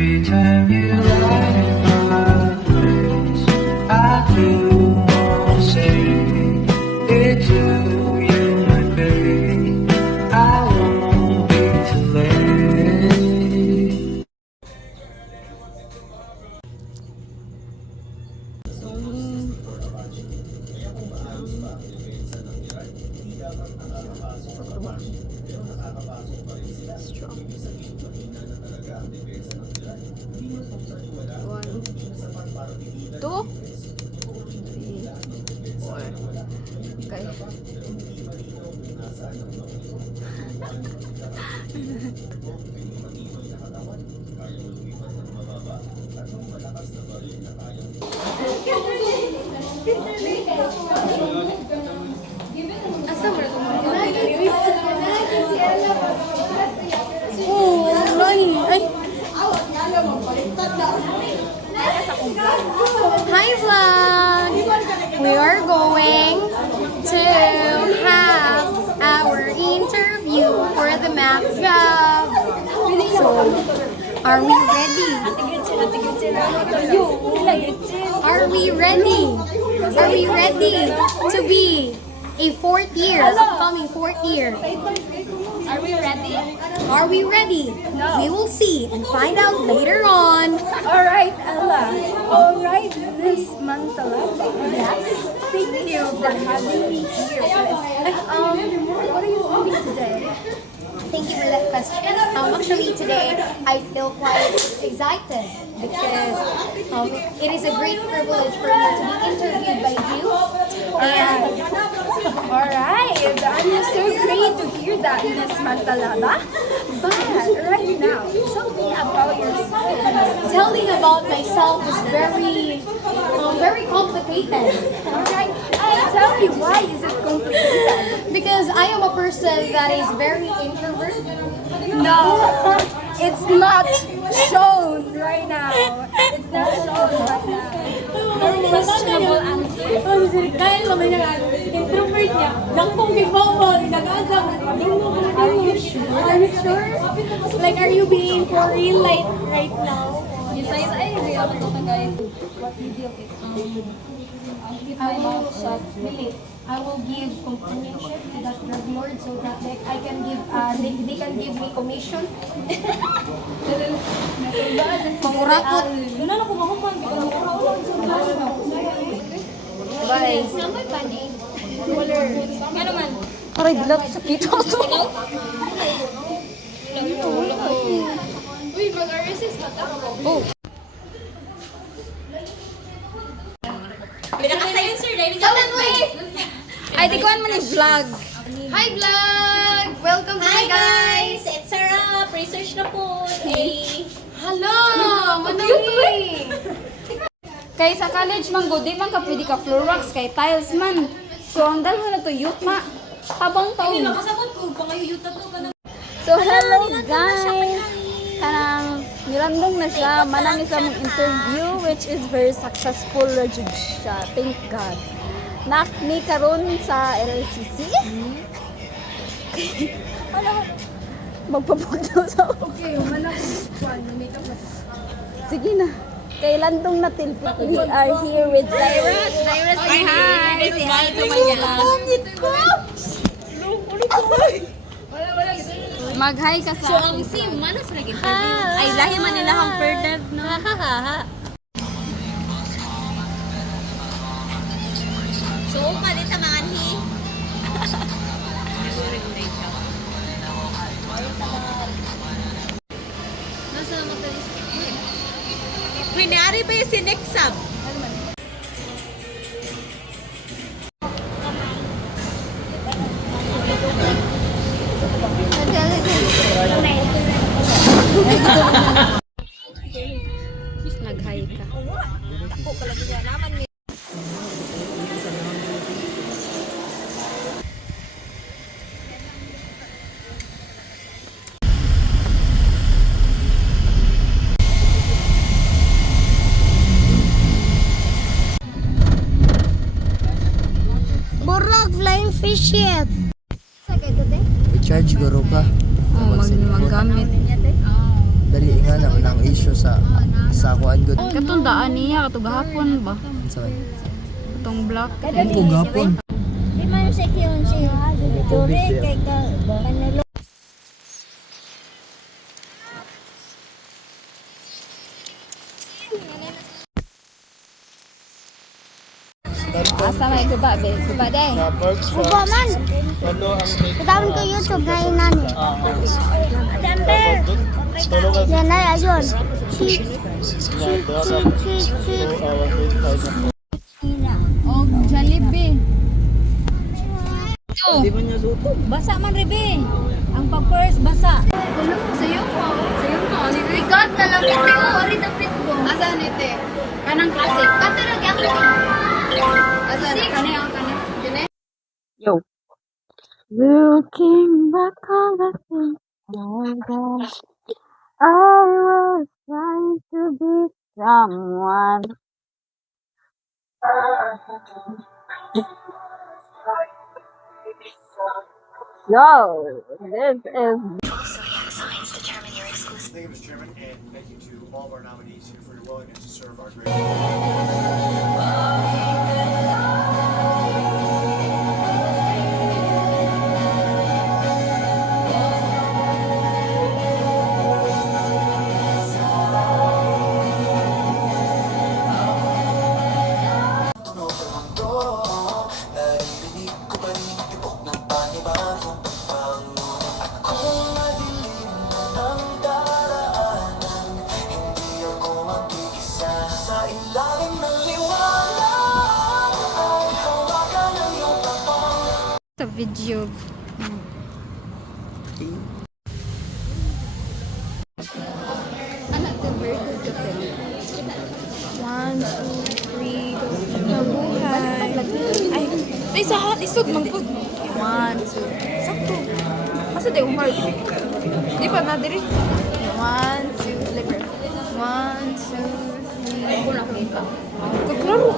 Every time you light my face, I do wanna say it's you, my baby. I won't be too late. One, two, three, four. Okay. Oh, Ronnie. Ay. Hi vlog! We are going to have our interview for the MAP job. So, are we ready? Are we ready? Are we ready to be a fourth year, upcoming fourth year? Are we ready? Are we ready? No. We will see and find out later on. Alright, Ella. Alright, Miss Mantalapa. Yes. Thank you for having me here. What are you doing today? Thank you for that question. Actually, today I feel quite excited because it is a great privilege for me to be interviewed by you. And Alright, I'm so great to hear that, Miss Mantalaba. But right now, tell me about yourself. telling about myself is very complicated. Alright, tell me why is it complicated? Because I am a person that is very introvert. No, it's not shown right now. It's not shown right now. Very questionable answer. Kaya naman niya, introvert niya. Langkong bigbobo, nag-asam. Are you sure? Are you sure? Like, are you being for real right now? Yes, I agree ako ito guys. What video I will give companionship to that drug lord so that I can give they can give me commission. Pangurakot. Bye. Sampai pani. Ano man? Aray, dilat sa kita to. Uy, mag-RSS ka ta. Oh. Pinakasayon sir, dahil ay, di ko man yung vlog. Hi vlog! Welcome to my guys! It's Sarah. Research na po. Hello! Manali! Kay sa college man go, di man ka pwede ka floor wax kay tiles man. So ang dalhan na to youth ma habang taon. So hello guys. Kanang nilandong na siya, manang isa mong interview which is very successful ra jud siya. Thank God. Nakni karon sa LCC. Ano? Magpapagdaw sa Okay, manak makeup na. sige na. Kay landong na tilpit. We are here with Cyrus. Cyrus, say hi. Say hi to Manila. Mag-hi ka sa... So, ang sim, manas na interview. Ay, lahi man nila ang perdev, no? So, palit sa mga hi. Nasa matalis. Winari ba yung sinexab? Nag-hi ka. Burog flying fish yet. I-charge garo ka. Maggamit. dali nga naman ang issue sa kuan gud. Katundaan niya katong gahapon ba? So, Katong black. ko gapon. Di man sa kiyon siya. Dure kay ka kanilo. Asa may guba be? Guba day. Ubo man. Katawin ko YouTube na inani. Adambe. Yan na ayun. Chi. Oh, Jollibee. Basa man rebe. Ang pampers basa. Sayo mo. Ligat na lang ito. Ori na pit ko. Asa nite? Kanang classic. Kato lagi ang asa kani ang kani? Dine? Yo. Looking back on the things I've done, I was trying to be someone. Yo, this is Thank you, Mr. Chairman, and thank you to all of our nominees here for your willingness to serve our great. the video. Anak, the very good kasi. 1, 2, 3, go. Mabuhay. Ay, sa isod man po. 1, 2. Sakto. Asa di umar? Di pa na diri. 1, 2, liver. 1, 2, 3. Kulang kita. Kaklaro.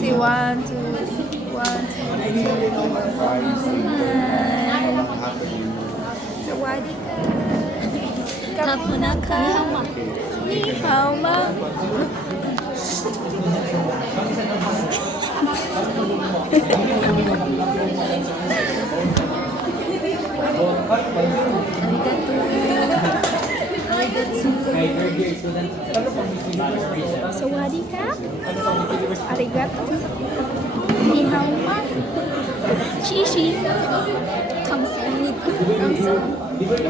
Si 1, 2, 1, 2, 3. Sawadi ka. Kapunaka. Ni hao ma. Sawadi ka. Arigato. Ni hao ma. Shishi. Kamsahamnida.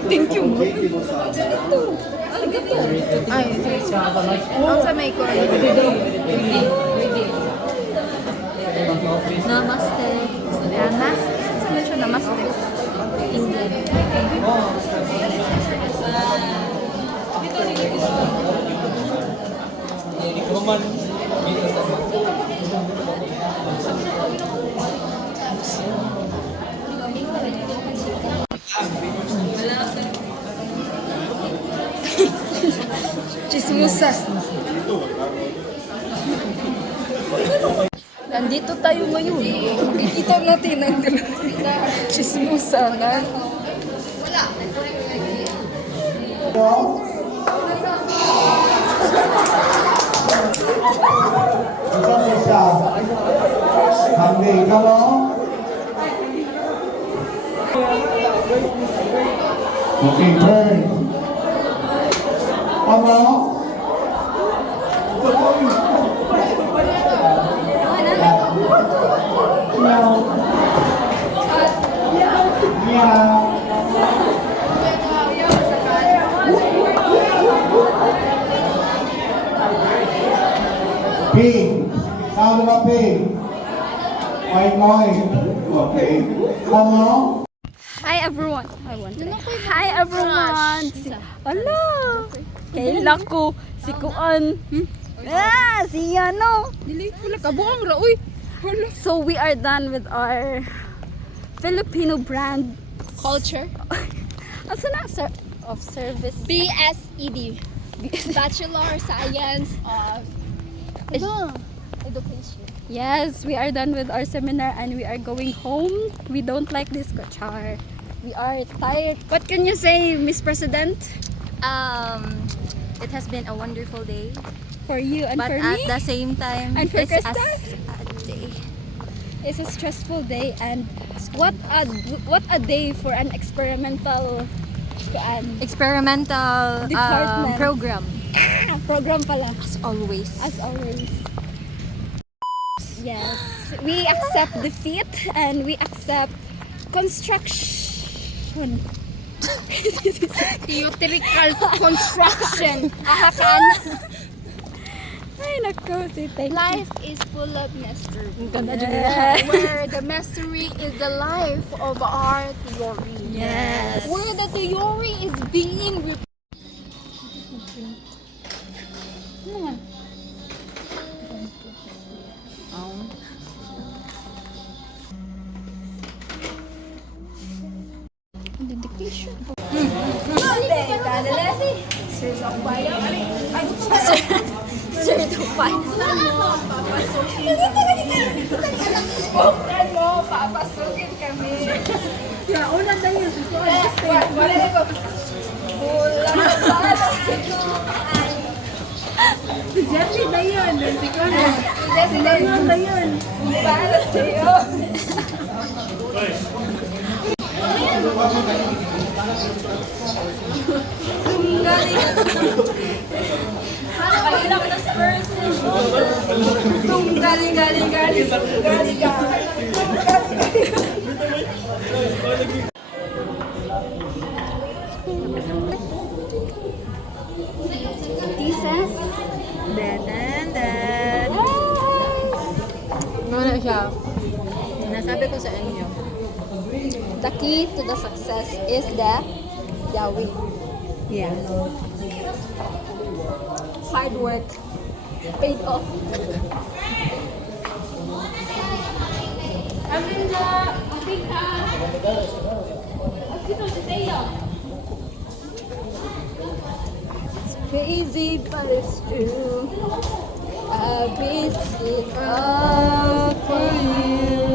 Thank you. Arigato. Ay, ang sa may ko. Namaste. Namaste. Saan siya namaste? Indian. Chismosa. Nandito tayo ngayon. Makikita natin ang chismosa na. Hungry, come on. Okay, turn. Come on. Yeah. P. Sound of a P. White noise. Okay. Come on. Hi everyone. Hi everyone. Hello. Kaila ko si Kuan. Si ano. Wala ka buang ra uy. So we are done with our Filipino brand Culture. Asa na of service. BSED. Bachelor Science of Education. Yes, we are done with our seminar and we are going home. We don't like this Kochar. We are tired. What can you say, Miss President? It has been a wonderful day, For you and but for at me, the same time, And for it's Krista? a day. it's a stressful day. And what a day for an experimental Experimental Department. program, program pala. as always. As always. Yes, we accept defeat and we accept construction. Theatrical construction. Ahakan. Ay, nako, si thank you. Life is full of mystery. Yeah. Where the mystery is the life of our theory. Yes. Where the theory is being Thesis. Ano siya? Nasabi ko sa inyo. The key to the success is the Yahweh. Yes. Hard work paid off. It's crazy, but it's true. I risk it all for you.